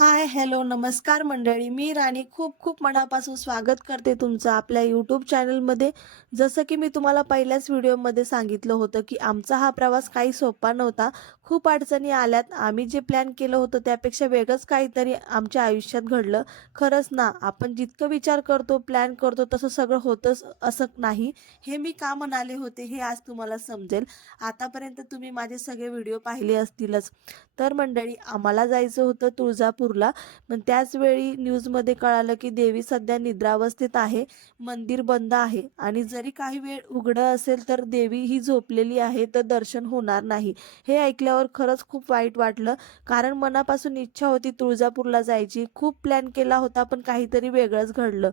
हाय, hello, नमस्कार मंडळी. मी राणी खूप खूप मनापासून स्वागत करते तुमचं आपल्या यूट्यूब चॅनलमध्ये. जसं की मी तुम्हाला पहिल्याच व्हिडिओमध्ये सांगितलं होतं की आमचा हा प्रवास काही सोपा नव्हता. खूप अडचणी आल्यात. आम्ही जे प्लॅन केलं होतं त्यापेक्षा वेगळंच काहीतरी आमच्या आयुष्यात घडलं. खरंच ना, आपण जितकं विचार करतो, प्लॅन करतो तसं सगळं होतंच असं नाही. हे मी का म्हणाले होते हे आज तुम्हाला समजेल. आतापर्यंत तुम्ही माझे सगळे व्हिडिओ पाहिले असतीलच. तर मंडळी, आम्हाला जायचं होतं तुळजापूरला. पण त्याच वेळी न्यूजमध्ये कळालं की देवी सध्या निद्रावस्थेत आहे, मंदिर बंद आहे आणि जरी काही वेळ उघडं असेल तर देवी ही झोपलेली आहे, तर दर्शन होणार नाही. हे ऐकल्यावर खरंच खूप वाईट वाटलं, कारण मनापासून इच्छा होती तुळजापूरला जायची. खूप प्लॅन केला होता, पण काहीतरी वेगळंच घडलं.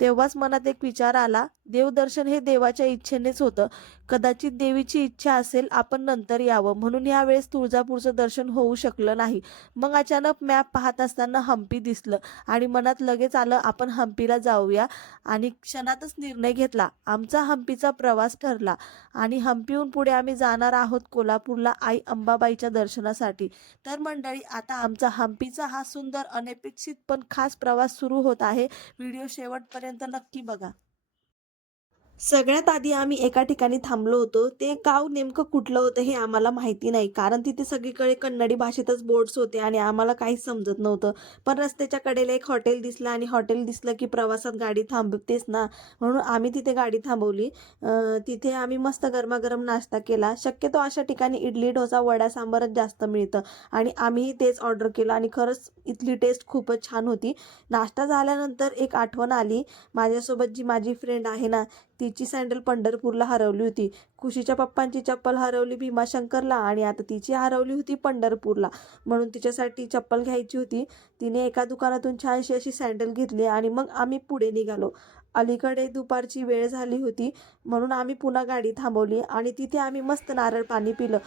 तेव्हाच मनात एक विचार आला, देवदर्शन हे देवाच्या इच्छेनेच होतं. कदाचित देवीची इच्छा असेल आपण नंतर यावं, म्हणून यावेळेस तुळजापूरचं दर्शन होऊ शकलं नाही. मग अचानक मॅप पाहत असताना हम्पी दिसलं आणि मनात लगेच आलं आपण हम्पीला जाऊया. आणि क्षणातच निर्णय घेतला. आमचा हम्पीचा प्रवास ठरला आणि हम्पीहून पुढे आम्ही जाणार आहोत कोल्हापूरला आई अंबाबाईच्या दर्शनासाठी. तर मंडळी, आता आमचा हम्पीचा हा सुंदर, अनपेक्षित पण खास प्रवास सुरू होत आहे. व्हिडिओ शेवटपर्यंत नक्की बघा. सगळ्यात आधी आम्ही एका ठिकाणी थांबलो होतो. ते गाव नेमकं कुठलं होतं हे आम्हाला माहिती नाही, कारण तिथे सगळीकडे कन्नडी भाषेतच बोर्ड्स होते आणि आम्हाला काहीच समजत नव्हतं. पण रस्त्याच्या कडेला एक हॉटेल दिसलं आणि हॉटेल दिसलं की प्रवासात गाडी थांबतेच ना, म्हणून आम्ही तिथे गाडी थांबवली. तिथे आम्ही मस्त गरमागरम नाश्ता केला. शक्यतो अशा ठिकाणी इडली, डोसा, वडा, सांबारच जास्त मिळतं आणि आम्हीही तेच ऑर्डर केलं आणि खरंच इथली टेस्ट खूपच छान होती. नाश्ता झाल्यानंतर एक आठवण आली. माझ्यासोबत जी माझी फ्रेंड आहे ना, तिची सँडल पंढरपूरला हरवली होती. खुशीच्या पप्पांची चप्पल हरवली भीमाशंकरला आणि आता तिची हरवली होती पंढरपूरला. म्हणून तिच्यासाठी चप्पल घ्यायची होती. तिने एका दुकानातून छानशी अशी सँडल घेतली आणि मग आम्ही पुढे निघालो. अलीकडे दुपारची वेळ झाली होती, म्हणून आम्ही पुन्हा गाडी थांबवली आणि तिथे आम्ही मस्त नारळ पाणी पिलं.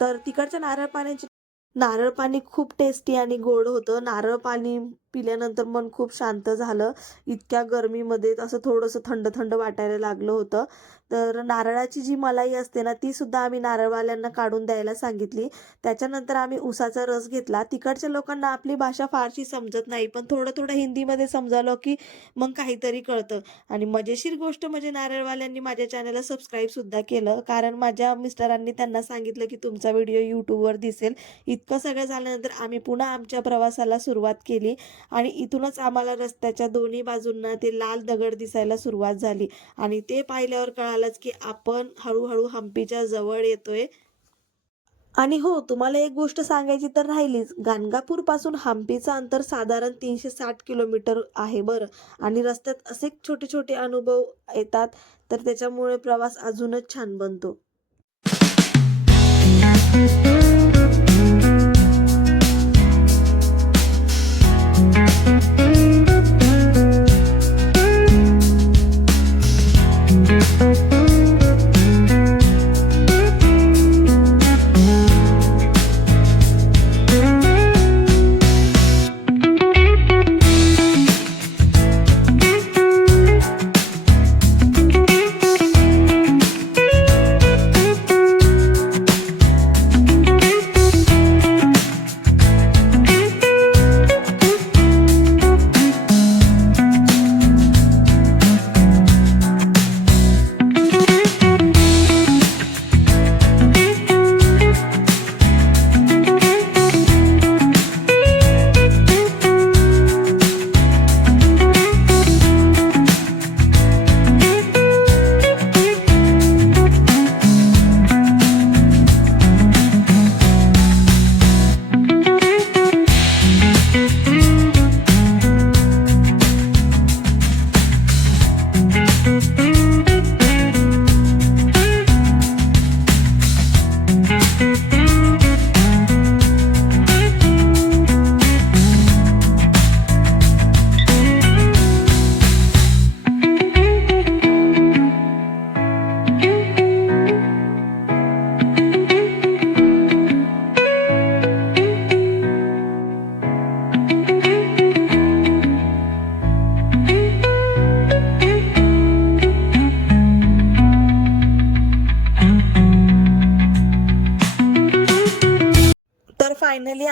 तर तिकडच्या नारळ पाणी खूप टेस्टी आणि गोड होतं. नारळ पाणी पिल्यानंतर मन खूप शांत झालं. इतक्या गरमीमध्ये असं थोडंसं थंड थंड वाटायला लागलं होतं. तर नारळाची जी मलाई असते ना, ती सुद्धा आम्ही नारळवाल्यांना काढून द्यायला सांगितली. त्याच्यानंतर आम्ही उसाचा रस घेतला. तिकडच्या लोकांना आपली भाषा फारशी समजत नाही, पण थोडं थोडं हिंदीमध्ये समजावलं की मग काहीतरी कळतं. आणि मजेशीर गोष्ट म्हणजे नारळवाल्यांनी माझ्या चॅनलला सबस्क्राईब सुद्धा केलं, कारण माझ्या मिस्टरांनी त्यांना सांगितलं की तुमचा व्हिडिओ यूट्यूबवर दिसेल. इतकं सगळं झाल्यानंतर आम्ही पुन्हा आमच्या प्रवासाला सुरुवात केली आणि इथूनच आम्हाला रस्त्याच्या दोन्ही बाजूंना ते लाल दगड दिसायला सुरुवात झाली आणि ते पाहिल्यावर कळालंच की आपण हळूहळू हम्पीच्या जवळ येतोय. आणि हो, तुम्हाला एक गोष्ट सांगायची तर राहिलीच. गाणगापूर पासून हम्पीचं अंतर साधारण 360 किलोमीटर आहे बरं. आणि रस्त्यात असे छोटे छोटे अनुभव येतात, तर त्याच्यामुळे प्रवास अजूनच छान बनतो.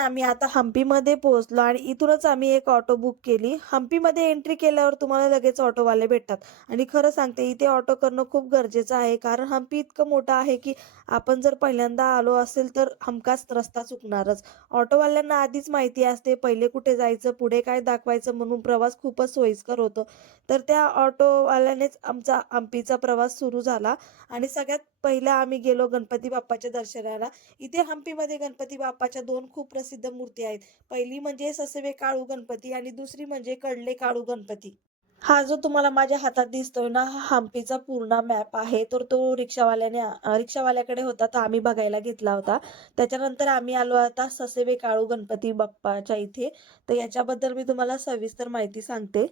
आम्ही आता हम्पीमध्ये पोहोचलो आणि इथूनच आम्ही एक ऑटो बुक केली. हम्पीमध्ये एंट्री केल्यावर तुम्हाला लगेच ऑटोवाले भेटतात आणि खरं सांगते इथे ऑटो करणं खूप गरजेचं आहे. कारण हम्पी इतकं मोठं आहे की आपण जर पहिल्यांदा आलो असेल तर हमखास रस्ता चुकणारच. ऑटोवाल्यांना आधीच माहिती असते पहिले कुठे जायचं, पुढे काय दाखवायचं म्हणून प्रवास खूपच सोयीस्कर होतो. तर त्या ऑटोवाल्यानेच आमचा हम्पीचा प्रवास सुरू झाला आणि सगळ्यात पहिला आम्ही गेलो गणपती बाप्पाच्या दर्शनाला. इथे हम्पीमध्ये गणपती बाप्पाच्या 2 खूप प्रसिद्ध मूर्ती आहेत. पहिली म्हणजे ससेवे काळू गणपती आणि दुसरी म्हणजे कडले काळू गणपती. हा जो तुम्हाला माझ्या हातात दिसतोय ना, हा हम्पीचा पूर्ण मॅप आहे. तर तो रिक्षावाल्याकडे होता, तर आम्ही बघायला घेतला होता. त्याच्यानंतर आम्ही आलो आता ससेवे काळू गणपती बाप्पाच्या इथे. तर याच्याबद्दल मी तुम्हाला सविस्तर माहिती सांगते.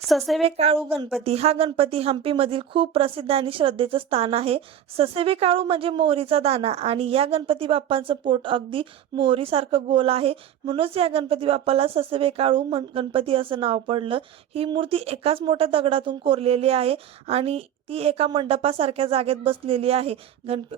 ससेवे काळू गणपती हा गणपती हम्पीमधील खूप प्रसिद्ध आणि श्रद्धेचं स्थान आहे. ससेवे काळू म्हणजे मोहरीचा दाना आणि या गणपती बाप्पांचं पोट अगदी मोहरीसारखं गोल आहे. म्हणूनच या गणपती बाप्पाला ससेवे काळू गणपती असं नाव पडलं. ही मूर्ती एकाच मोठ्या दगडातून कोरलेली आहे आणि ती एका मंडपासारख्या जागेत बसलेली आहे.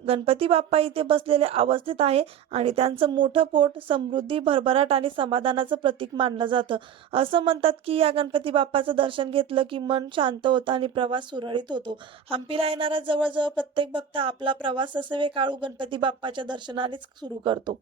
गणपती बाप्पा इथे बसलेले अवस्थित आहे आणि त्यांचं मोठं पोट समृद्धी, भरभराट आणि समाधानाचं प्रतीक मानलं जातं. असं म्हणतात की या गणपती बाप्पाचं दर्शन घेतलं की मन शांत होतं आणि प्रवास सुरळीत होतो. हम्पीला येणारा जवळजवळ प्रत्येक भक्त आपला प्रवास ससेवे काळू गणपती बाप्पाच्या दर्शनानेच सुरू करतो.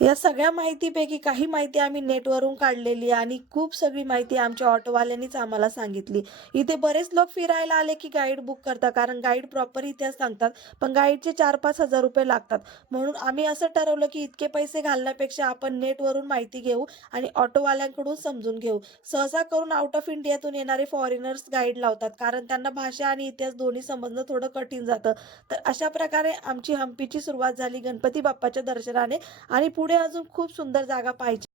या सगळ्या माहितीपैकी काही माहिती आम्ही नेटवरून काढलेली आहे आणि खूप सगळी माहिती आमच्या ऑटोवाल्यांनीच आम्हाला सांगितली. इथे बरेच लोक फिरायला आले की गाईड बुक करतात कारण गाईड प्रॉपर इतिहास सांगतात. पण गाईडचे 4-5 हजार रुपये लागतात. म्हणून आम्ही असं ठरवलं की इतके पैसे घालण्यापेक्षा आपण नेटवरून माहिती घेऊ आणि ऑटोवाल्यांकडून समजून घेऊ. सहसा करून आउट ऑफ इंडियातून येणारे फॉरेनर्स गाईड लावतात कारण त्यांना भाषा आणि इतिहास दोन्ही समजणं थोडं कठीण जातं. तर अशा प्रकारे आमची हम्पीची सुरुवात झाली गणपती बाप्पाच्या दर्शनाने आणि पुढे अजून खूप सुंदर जागा पाहायची.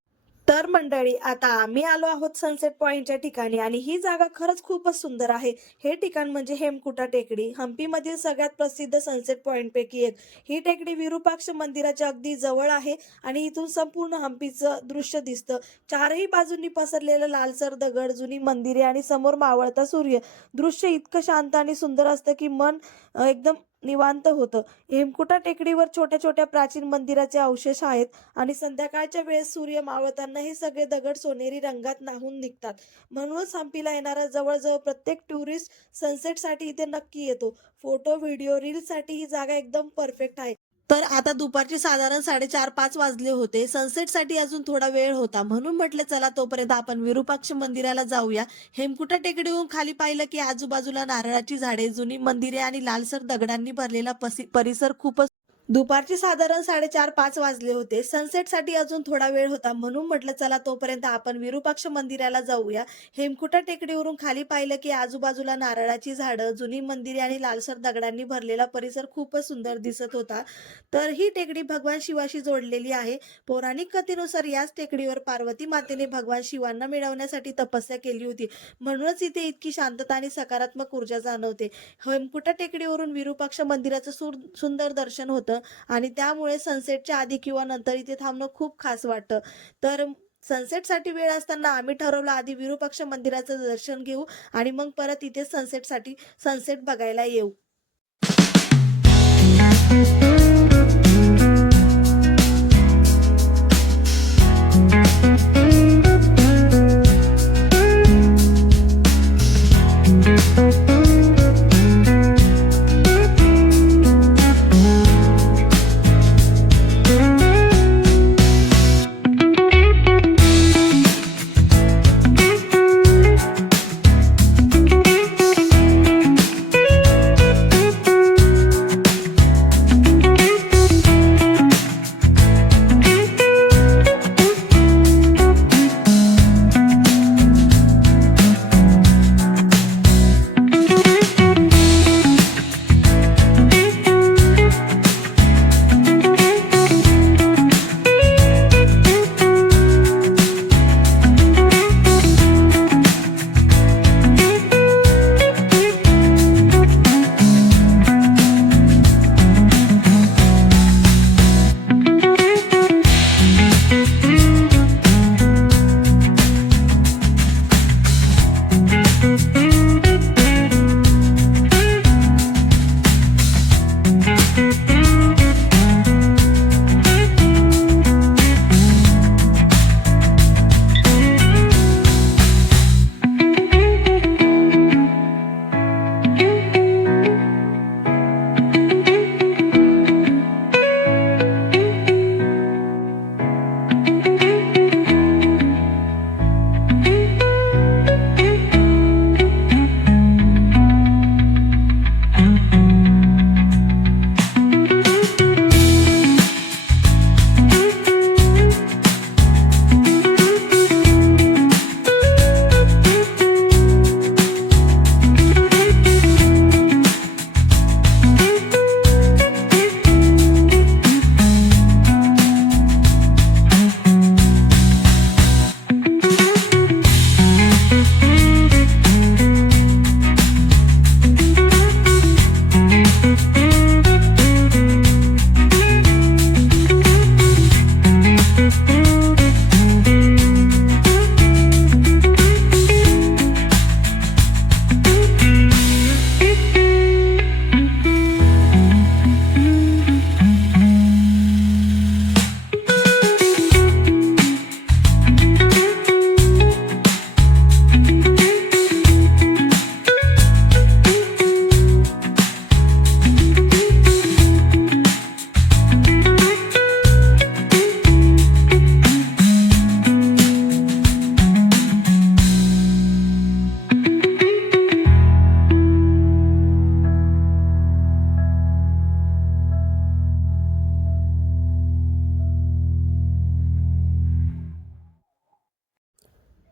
तर मंडळी आता आम्ही आलो आहोत सनसेट पॉइंटच्या ठिकाणी आणि ही जागा खरंच खूपच सुंदर आहे. हे ठिकाण म्हणजे हेमकुटा टेकडी, हम्पीमधील सगळ्यात प्रसिद्ध सनसेट पॉइंटपैकी एक. ही टेकडी विरूपाक्ष मंदिराच्या अगदी जवळ आहे आणि इथून संपूर्ण हम्पीचं दृश्य दिसतं. चारही बाजूंनी पसरलेलं लालसर दगड, जुनी मंदिरे आणि समोर मावळता सूर्य. दृश्य इतकं शांत आणि सुंदर असतं की मन एकदम निवांत होतं. हेमकुटा टेकडीवर छोट्या छोट्या प्राचीन मंदिराचे अवशेष आहेत आणि संध्याकाळच्या वेळेस सूर्य मावळताना हे सगळे दगड सोनेरी रंगात न्हाऊन निघतात. म्हणूनच हम्पीला येणारा जवळजवळ प्रत्येक टुरिस्ट सनसेटसाठी इथे नक्की येतो. फोटो, व्हिडिओ, रील्ससाठी ही जागा एकदम परफेक्ट आहे. तर आता दुपारचे साधारण 4:30-5 वाजले होते. सनसेटसाठी अजून थोडा वेळ होता. म्हणून म्हटलं चला तोपर्यंत आपण विरूपाक्ष मंदिराला जाऊया. हेमकुटा टेकडीहून खाली पाहिलं की आजूबाजूला नारळाची झाडे, जुनी मंदिरे आणि लालसर दगडांनी भरलेला परिसर खूपच. दुपारचे साधारण 4:30-5 वाजले होते. सनसेटसाठी अजून थोडा वेळ होता. म्हणून म्हटलं चला तोपर्यंत आपण विरूपाक्ष मंदिराला जाऊया. हेमकुटा टेकडीवरून खाली पाहिलं की आजूबाजूला नारळाची झाडं, जुनी मंदिरे आणि लालसर दगडांनी भरलेला परिसर खूपच सुंदर दिसत होता. तर ही टेकडी भगवान शिवाशी जोडलेली आहे. पौराणिक कथेनुसार याच टेकडीवर पार्वती मातेने भगवान शिवांना मिळवण्यासाठी तपस्या केली होती. म्हणूनच इथे इतकी शांतता आणि सकारात्मक ऊर्जा जाणवते. हेमकुटा टेकडीवरून विरूपाक्ष मंदिराचं सुंदर दर्शन होतं आणि त्यामुळे सनसेटच्या आधी किंवा नंतर इथे थांबणं खूप खास वाटतं. तर सनसेटसाठी वेळ असताना आम्ही ठरवलं आधी विरूपाक्ष मंदिराचं दर्शन घेऊ आणि मग परत इथे सनसेट बघायला येऊ.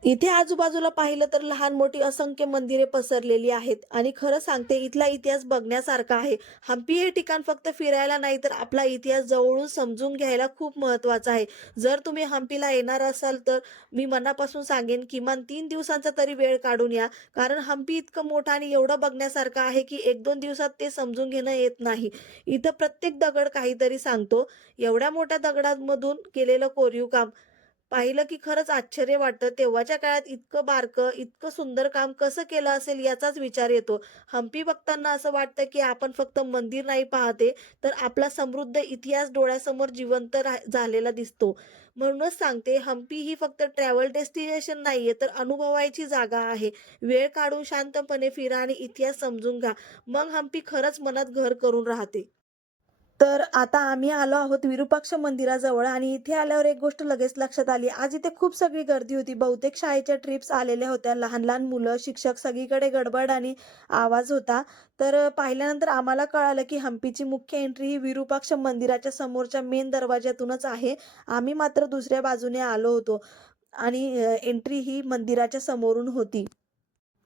इथे आजूबाजूला पाहिलं तर लहान-मोठी असंख्य मंदिरे पसरलेली आहेत आणि खरं सांगते इथला इतिहास बघण्यासारखा आहे. हंपी हे ठिकाण फक्त फिरायला नाही तर आपला इतिहास जवळून समजून घ्यायला खूप महत्त्वाचं आहे. जर तुम्ही हंपीला येणार असाल तर मी मनापासून सांगेन किमान 3 दिवसांचा तरी वेळ काढून या. कारण हंपी इतकं मोठं आणि एवढं बघण्यासारखं आहे की 1-2 दिवसात ते समजून घेणं येत नाही. इथं प्रत्येक दगड काहीतरी सांगतो. एवढ्या मोठ्या दगडांमधून केलेलं कोरीव काम पाहिलं की खरंच आश्चर्य वाटतं. तेव्हाच्या काळात इतकं बारकं, इतकं सुंदर काम कसं केलं असेल याचाच विचार येतो. हंपी बघताना असं वाटतं की आपण फक्त मंदिर नाही पाहते, तर आपला समृद्ध इतिहास डोळ्यासमोर जिवंत झालेला दिसतो. म्हणूनच सांगते हंपी ही फक्त ट्रॅव्हल डेस्टिनेशन नाहीये, तर अनुभवायची जागा आहे. वेळ काढून शांतपणे फिरा आणि इतिहास समजून घ्या. मग हंपी खरंच मनात घर करून राहते. तर आता आम्ही आलो आहोत विरूपाक्ष मंदिराजवळ आणि इथे आल्यावर एक गोष्ट लगेच लक्षात आली. आज इथे खूप सगळी गर्दी होती. बहुतेक शाळेच्या ट्रिप्स आलेल्या होत्या. लहान-लहान मुलं, शिक्षक सगळीकडे गडबड आणि आवाज होता. तर पाहिल्यानंतर आम्हाला कळालं, की हंपीची मुख्य एंट्री ही विरूपाक्ष मंदिराच्या समोरच्या मेन दरवाज्यातूनच आहे. आम्ही मात्र दुसऱ्या बाजूने आलो होतो आणि एंट्री ही मंदिराच्या समोरून होती.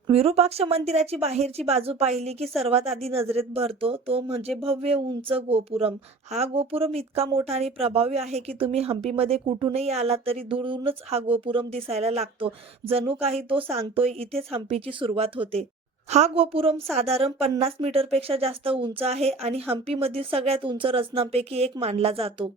विरूपाक्ष मंदिराची बाहेरची बाजू पाहिली की सर्वात आधी नजरेत भरतो तो म्हणजे भव्य उंच गोपुरम. हा गोपुरम इतका मोठा आणि प्रभावी आहे की तुम्ही हंपीमध्ये कुठूनही आलात तरी दूरूनच हा गोपुरम दिसायला लागतो. जणू काही तो सांगतोय इथेच हंपीची सुरुवात होते. हा गोपुरम साधारण 50 मीटरपेक्षा जास्त उंच आहे आणि हंपीमधील सगळ्यात उंच रचनांपैकी एक मानला जातो.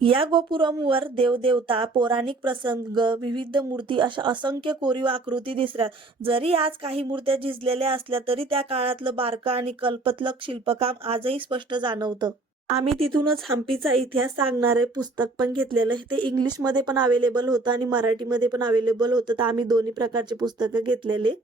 या गोपुरमवर देवदेवता, पौराणिक प्रसंग, विविध मूर्ती अशा असंख्य कोरीव आकृती दिसतात. जरी आज काही मूर्त्या झिजलेल्या असल्या तरी त्या काळातलं बारकं आणि कल्पतलक शिल्पकाम आजही स्पष्ट जाणवतं. आम्ही तिथूनच हंपीचा इतिहास सांगणारे पुस्तक पण घेतलेलं. ते इंग्लिशमध्ये पण अवेलेबल होतं आणि मराठीमध्ये पण अवेलेबल होतं. तर आम्ही दोन्ही प्रकारचे पुस्तकं घेतलेले.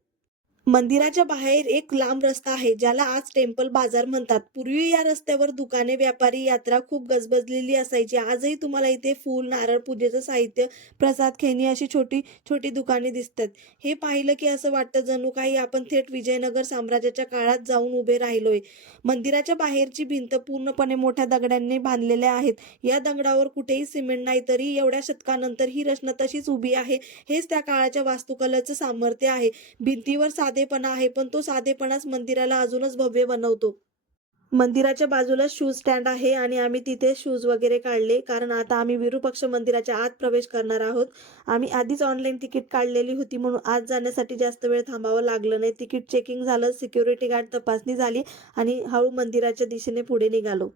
मंदिराच्या बाहेर एक लांब रस्ता आहे ज्याला आज टेम्पल बाजार म्हणतात. पूर्वी या रस्त्यावर दुकाने, व्यापारी यात्रा खूप गजबजलेली असायची. आजही तुम्हाला इथे फूल, नारळ, पूजेचं साहित्य, प्रसाद, खेळणी अशी छोटी छोटी दुकाने दिसतात. हे पाहिलं की असं वाटतं जणू काही आपण थेट विजयनगर साम्राज्याच्या काळात जाऊन उभे राहिलोय. मंदिराच्या बाहेरची भिंत पूर्णपणे मोठ्या दगडांनी बांधलेल्या आहेत. या दगडावर कुठेही सिमेंट नाही तरी एवढ्या शतकानंतर ही रचना तशीच उभी आहे. हेच त्या काळाच्या वास्तुकलेचं सामर्थ्य आहे. भिंतीवर साधेपणा आहे, पण तो साधेपणाच मंदिराला अजूनच भव्य बनवतो. मंदिराच्या बाजूला शूज स्टँड आहे आणि आम्ही तिथे शूज वगैरे काढले. कारण आता आम्ही विरूपाक्ष मंदिराच्या आत प्रवेश करणार आहोत. आम्ही आधीच ऑनलाईन तिकीट काढलेली होती म्हणून आत जाण्यासाठी जास्त वेळ थांबावं लागलं नाही. तिकीट चेकिंग झालं, सिक्युरिटी गार्ड तपासणी झाली आणि हळू मंदिराच्या दिशेने पुढे निघालो.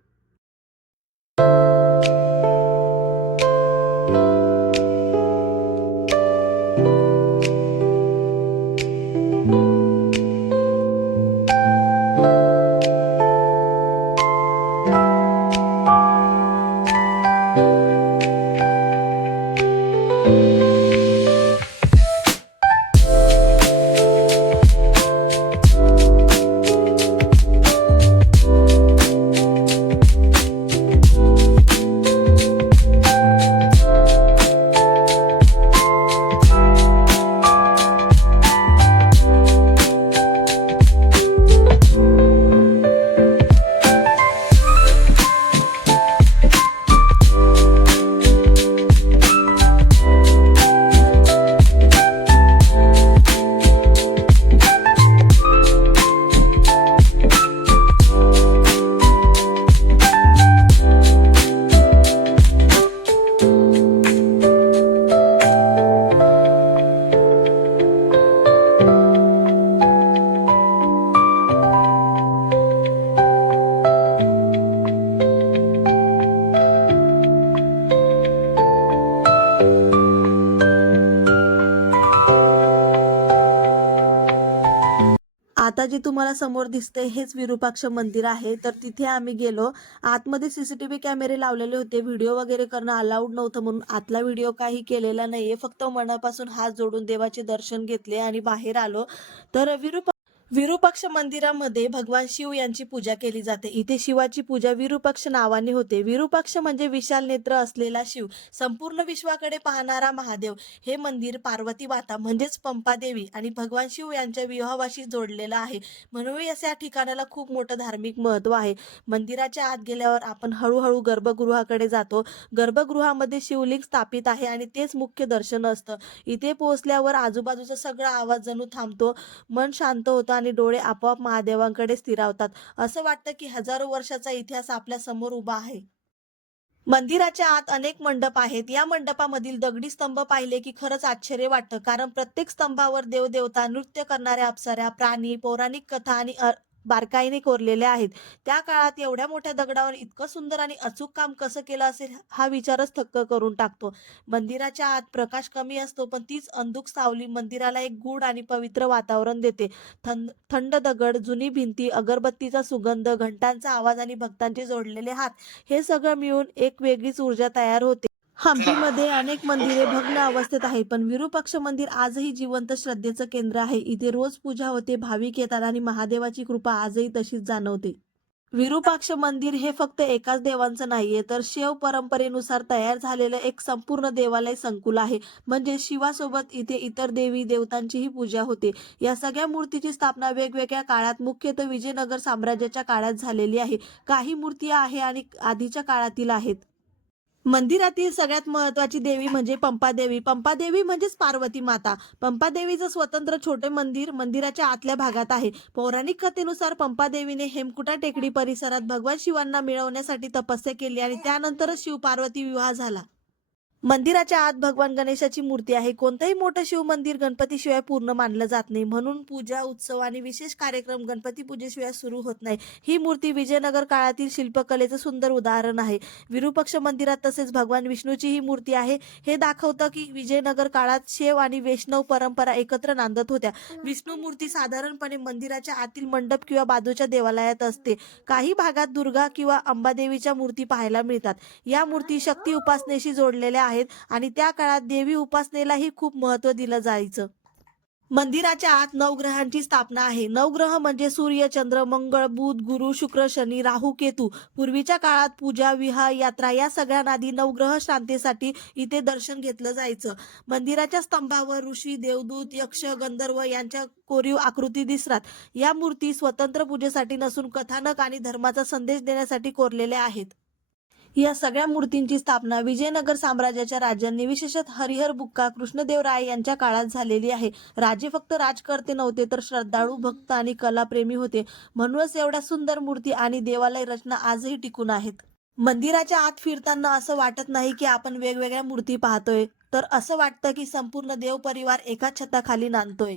आता जे तुम्हाला समोर दिसतंय हेच विरूपाक्ष मंदिर आहे. तर तिथे आम्ही गेलो. आतमध्ये सीसीटीव्ही कॅमेरे लावलेले होते. व्हिडिओ वगैरे करणं अलाउड नव्हतं म्हणून आतला व्हिडिओ काही केलेला नाहीये. फक्त मनापासून हात जोडून देवाचे दर्शन घेतले आणि बाहेर आलो. तर विरूपाक्ष मंदिरामध्ये भगवान शिव यांची पूजा केली जाते. इथे शिवाची पूजा विरूपाक्ष नावाने होते. विरूपाक्ष म्हणजे विशाल नेत्र असलेला शिव, संपूर्ण विश्वाकडे पाहणारा महादेव. हे मंदिर पार्वती माता म्हणजेच पंपादेवी आणि भगवान शिव यांच्या विवाहाशी जोडलेलं आहे. म्हणून या ठिकाणाला खूप मोठं धार्मिक महत्त्व आहे. मंदिराच्या आत गेल्यावर आपण हळूहळू गर्भगृहाकडे जातो. गर्भगृहामध्ये शिवलिंग स्थापित आहे आणि तेच मुख्य दर्शन असतं. इथे पोहोचल्यावर आजूबाजूचा सगळा आवाज जणू थांबतो, मन शांत होतं आणि डोळे आपोआप महादेवांकडे स्थिरावतात. असं वाटतं की हजारो वर्षाचा इतिहास आपल्या समोर उभा आहे. मंदिराच्या आत अनेक मंडप आहेत. या मंडपामधील दगडी स्तंभ पाहिले की खरंच आश्चर्य वाटतं. कारण प्रत्येक स्तंभावर देवदेवता, नृत्य करणाऱ्या अप्सरा, प्राणी, पौराणिक कथा आणि बारकाईने कोरलेल्या आहेत. त्या काळात एवढ्या मोठ्या दगडावर इतकं सुंदर आणि अचूक काम कसं केलं असेल हा विचारच थक्क करून टाकतो. मंदिराच्या आत प्रकाश कमी असतो, पण तीच अंधुक सावली मंदिराला एक गूढ आणि पवित्र वातावरण देते. थंड दगड, जुनी भिंती, अगरबत्तीचा सुगंध, घंटांचा आवाज आणि भक्तांचे जोडलेले हात, हे सगळं मिळून एक वेगळीच ऊर्जा तयार होते. हंपीमध्ये अनेक मंदिरे भग्न अवस्थेत आहेत, पण विरूपाक्ष मंदिर आजही जिवंत श्रद्धेचं केंद्र आहे. इथे रोज पूजा होते, भाविक येतात आणि महादेवाची कृपा आजही तशीच जाणवते. विरूपाक्ष मंदिर हे फक्त एकाच देवांचं नाहीये, तर शैव परंपरेनुसार तयार झालेलं एक संपूर्ण देवालय संकुल आहे. म्हणजे शिवासोबत इथे इतर देवी देवतांचीही पूजा होते. या सगळ्या मूर्तीची स्थापना वेगवेगळ्या काळात, मुख्यतः विजयनगर साम्राज्याच्या काळात झालेली आहे. काही मूर्ती आहे आणि आधीच्या काळातील आहेत. मंदिरातील सगळ्यात महत्वाची देवी म्हणजे पंपादेवी. पंपादेवी म्हणजेच पार्वती माता. पंपादेवीचं स्वतंत्र छोटे मंदिर मंदिराच्या आतल्या भागात आहे. पौराणिक कथेनुसार पंपादेवीने हेमकुटा टेकडी परिसरात भगवान शिवांना मिळवण्यासाठी तपस्या केली आणि त्यानंतरच शिव पार्वती विवाह झाला. मंदिराच्या आत भगवान गणेशाची मूर्ती आहे. कोणतंही मोठं शिव मंदिर गणपतीशिवाय पूर्ण मानलं जात नाही. म्हणून पूजा, उत्सव आणि विशेष कार्यक्रम गणपती पूजेशिवाय सुरू होत नाही. ही मूर्ती विजयनगर काळातील शिल्पकलेचं सुंदर उदाहरण आहे. विरूपाक्ष मंदिरात तसेच भगवान विष्णूची ही मूर्ती आहे. हे दाखवतं की विजयनगर काळात शैव आणि वैष्णव परंपरा एकत्र नांदत होत्या. विष्णू मूर्ती साधारणपणे मंदिराच्या आतील मंडप किंवा बाजूच्या देवालयात असते. काही भागात दुर्गा किंवा अंबादेवीच्या मूर्ती पाहायला मिळतात. या मूर्ती शक्ती उपासनेशी जोडलेल्या आहेत आणि त्या काळात देवी उपासनेलाही खूप महत्त्व दिलं जायचं. मंदिराच्या आत नवग्रहांची स्थापना आहे. नवग्रह म्हणजे सूर्य, चंद्र, मंगळ, बुध, गुरु, शुक्र, शनी, राहू, केतू. पूर्वीच्या काळात पूजा, विवाह, यात्रा या सगळ्यांआधी नवग्रह शांतीसाठी इथे दर्शन घेतलं जायचं. मंदिराच्या स्तंभावर ऋषी, देवदूत, यक्ष, गंधर्व यांच्या कोरीव आकृती दिसतात. या मूर्ती स्वतंत्र पूजेसाठी नसून कथानक आणि धर्माचा संदेश देण्यासाठी कोरलेल्या आहेत. या सगळ्या मूर्तींची स्थापना विजयनगर साम्राज्याच्या राजांनी, विशेषतः हरिहर बुक्का, कृष्णदेवराय यांच्या काळात झालेली आहे. राजे फक्त राजकर्ते नव्हते, तर श्रद्धाळू, भक्त आणि कलाप्रेमी होते. म्हणूनच एवढ्या सुंदर मूर्ती आणि देवालय रचना आजही टिकून आहेत. मंदिराच्या आत फिरताना असं वाटत नाही की आपण वेगवेगळ्या मूर्ती पाहतोय, तर असं वाटतं की संपूर्ण देव परिवार एकाच छताखाली नांदतोय.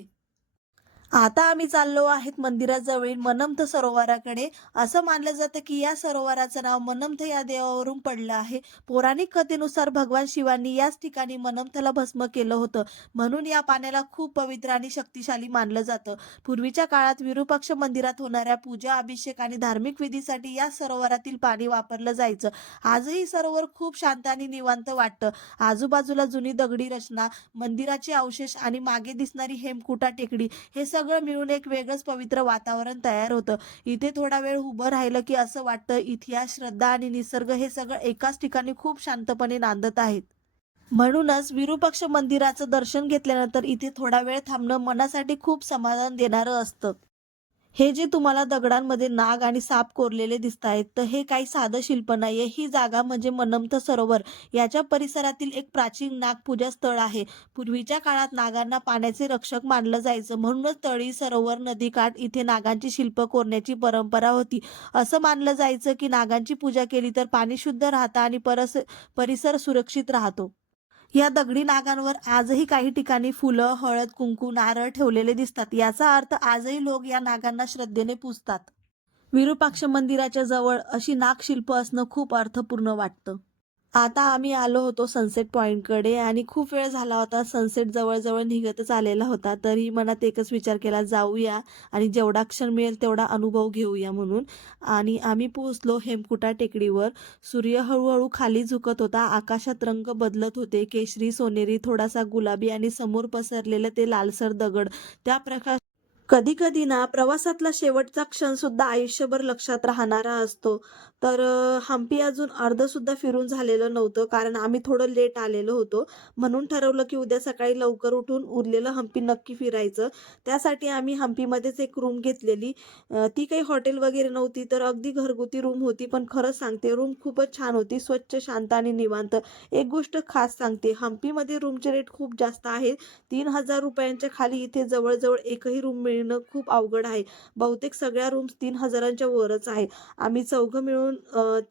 आता आम्ही चाललो आहेत मंदिराजवळील मनमथ सरोवराकडे. असं मानलं जातं की या सरोवराचं नाव मनमथ या देवावरून पडलं आहे. पौराणिक कथेनुसार भगवान शिवांनी याच ठिकाणी मनमथला भस्म केलं होतं. म्हणून या पाण्याला खूप पवित्र आणि शक्तिशाली मानलं जातं. पूर्वीच्या काळात विरूपाक्ष मंदिरात होणाऱ्या पूजा, अभिषेक आणि धार्मिक विधीसाठी या सरोवरातील पाणी वापरलं जायचं. आजही सरोवर खूप शांत आणि निवांत वाटतं. आजूबाजूला जुनी दगडी रचना, मंदिराचे अवशेष आणि मागे दिसणारी हेमकुटा टेकडी, हे सगळं मिळून एक वेगळंच पवित्र वातावरण तयार होतं. इथे थोडा वेळ उभं राहिलं की असं वाटतं इतिहास, श्रद्धा आणि निसर्ग हे सगळं एकाच ठिकाणी खूप शांतपणे नांदत आहेत. म्हणूनच विरूपाक्ष मंदिराचं दर्शन घेतल्यानंतर इथे थोडा वेळ थांबणं मनासाठी खूप समाधान देणारं असतं. हे जे तुम्हाला दगडांमध्ये नाग आणि साप कोरलेले दिसतायत, तर हे काही साधं शिल्प नाहीये. ही जागा म्हणजे मनमथ सरोवर. याच्या परिसरातील एक प्राचीन नागपूजा स्थळ आहे. पूर्वीच्या काळात नागांना पाण्याचे रक्षक मानलं जायचं. म्हणूनच तळी, सरोवर, नदीकाठ इथे नागांची शिल्प कोरण्याची परंपरा होती. असं मानलं जायचं की नागांची पूजा केली तर पाणी शुद्ध राहतं आणि परिसर सुरक्षित राहतो. या दगडी नागांवर आजही काही ठिकाणी फुलं, हळद, कुंकू, नारळ ठेवलेले दिसतात. याचा अर्थ आजही लोक या नागांना श्रद्धेने पूजतात. विरूपाक्ष मंदिराच्या जवळ अशी नागशिल्प असणं खूप अर्थपूर्ण वाटतं. आता आम्ही आलो होतो सनसेट पॉईंटकडे आणि खूप वेळ झाला होता. सनसेट जवळ-जवळ निघतच आलेला होता. तरी मनात एकच विचार केला, जाऊया आणि जेवढा क्षण मिळेल तेवढा अनुभव घेऊया म्हणून. आणि आम्ही पोहोचलो हेमकुटा टेकडीवर. सूर्य हळूहळू खाली झुकत होता. आकाशात रंग बदलत होते. केशरी, सोनेरी, थोडासा गुलाबी आणि समोर पसरलेलं ते लालसर दगड. त्या कधी-कधी ना प्रवासातला शेवटचा क्षण सुद्धा आयुष्यभर लक्षात राहणारा असतो. तर हंपी अजून अर्धसुद्धा फिरून झालेलं नव्हतं, कारण आम्ही थोडं लेट आलेलो होतो. म्हणून ठरवलं की उद्या सकाळी लवकर उठून उरलेलं हंपी नक्की फिरायचं. त्यासाठी आम्ही हंपीमध्येच एक रूम घेतलेली. ती काही हॉटेल वगैरे नव्हती, तर अगदी घरगुती रूम होती. पण खरंच सांगते, रूम खूपच छान होती. स्वच्छ, शांत आणि निवांत. एक गोष्ट खास सांगते, हंपीमध्ये रूमचे रेट खूप जास्त आहेत. ₹3000 खाली इथे जवळ-जवळ एकही रूम मिळणं खूप अवघड आहे. बहुतेक सगळ्या रूम्स 3000च्या वरच आहे. आम्ही चौघं मिळून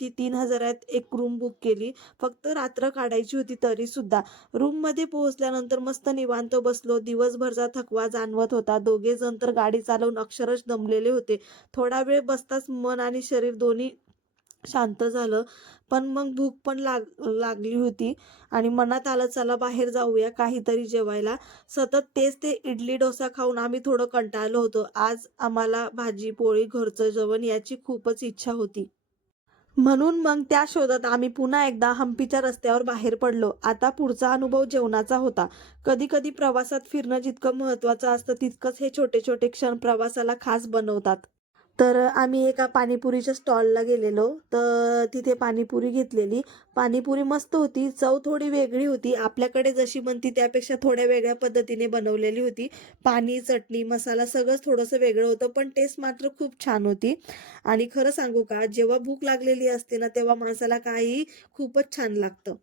ती 3000त एक रूम बुक केली. फक्त रात्र काढायची होती तरीसुद्धा. रूममध्ये पोहोचल्यानंतर मस्त निवांत बसलो. दिवसभरचा थकवा जाणवत होता. दोघेजण तर गाडी चालवून अक्षरशः दमलेले होते. थोडा वेळ बसताच मन आणि शरीर दोन्ही शांत झालं. पण मग भूक पण लागली होती आणि मनात आलं चला बाहेर जाऊया काहीतरी जेवायला. सतत तेच ते इडली डोसा खाऊन आम्ही थोडं कंटाळलो होतो. आज आम्हाला भाजी पोळी घरचं जेवण याची खूपच इच्छा होती. म्हणून मग त्या शोधात आम्ही पुन्हा एकदा हंपीच्या रस्त्यावर बाहेर पडलो. आता पुढचा अनुभव जेवणाचा होता. कधी-कधी प्रवासात फिरणं जितकं महत्त्वाचं असतं, तितकंच हे छोटे-छोटे क्षण प्रवासाला खास बनवतात. तर आम्ही एका पाणीपुरीच्या स्टॉलला गेलेलो. तर तिथे पाणीपुरी घेतलेली. पाणीपुरी मस्त होती. चव थोडी वेगळी होती. आपल्याकडे जशी बनती त्यापेक्षा थोड्या वेगळ्या पद्धतीने बनवलेली होती. पाणी, चटणी, मसाला सगळंच थोडंसं वेगळं होतं, पण टेस्ट मात्र खूप छान होती. आणि खरं सांगू का, जेव्हा भूक लागलेली असते ना, तेव्हा माणसाला काहीही खूपच छान लागतं.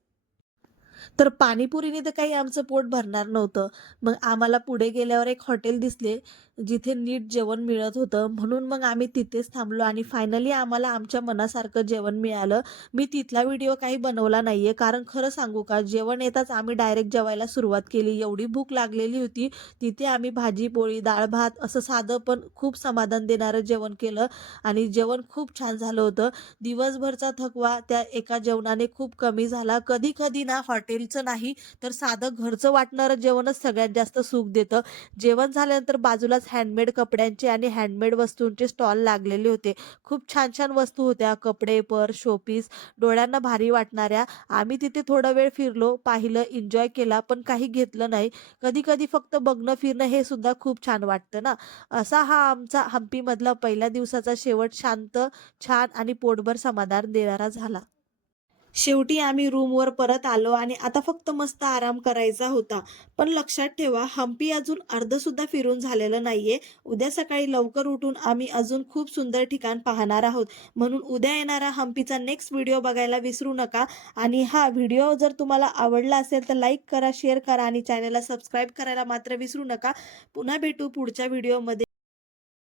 तर पाणीपुरीने तर काही आमचं पोट भरणार नव्हतं. मग आम्हाला पुढे गेल्यावर एक हॉटेल दिसले, जिथे नीट जेवण मिळत होतं. म्हणून मग आम्ही तिथेच थांबलो आणि फायनली आम्हाला आमच्या मनासारखं जेवण मिळालं. मी तिथला व्हिडिओ काही बनवला नाहीये, कारण खरं सांगू का, जेवण येताच आम्ही डायरेक्ट जेवायला सुरुवात केली. एवढी भूक लागलेली होती. तिथे आम्ही भाजी-पोळी, डाळ-भात असं साधं पण खूप समाधान देणारं जेवण केलं आणि जेवण खूप छान झालं होतं. दिवसभरचा थकवा त्या एका जेवणाने खूप कमी झाला. कधी-कधी ना हॉटेलचं नाही, तर साधं घरचं वाटणारं जेवणच सगळ्यात जास्त सुख देतं. जेवण झाल्यानंतर बाजूलाच हँडमेड कपड्यांचे आणि हँडमेड वस्तूंचे स्टॉल लागलेले होते. खूप छान-छान वस्तू होत्या. कपडे, पर्स, शोपीस, डोळ्यांना भारी वाटणाऱ्या. आम्ही तिथे थोडा वेळ फिरलो, पाहिलं, एन्जॉय केला, पण काही घेतलं नाही. कधी-कधी फक्त बघणं, फिरणं हे सुद्धा खूप छान वाटतं ना. असा हा आमचा हंपीमधला पहिल्या दिवसाचा शेवट शांत, छान आणि पोटभर समाधान देणारा झाला. शेवटी आम्ही रूमवर परत आलो आणि आता फक्त मस्त आराम करायचा होता. पण लक्षात ठेवा, हंपी अजून अर्धसुद्धा फिरून झालेलं नाहीये. उद्या सकाळी लवकर उठून आम्ही अजून खूप सुंदर ठिकाण पाहणार आहोत. म्हणून उद्या येणारा हंपीचा नेक्स्ट व्हिडिओ बघायला विसरू नका. आणि हा व्हिडिओ जर तुम्हाला आवडला असेल तर लाईक करा, शेअर करा आणि चॅनलला सबस्क्राईब करायला मात्र विसरू नका. पुन्हा भेटू पुढच्या व्हिडिओमध्ये.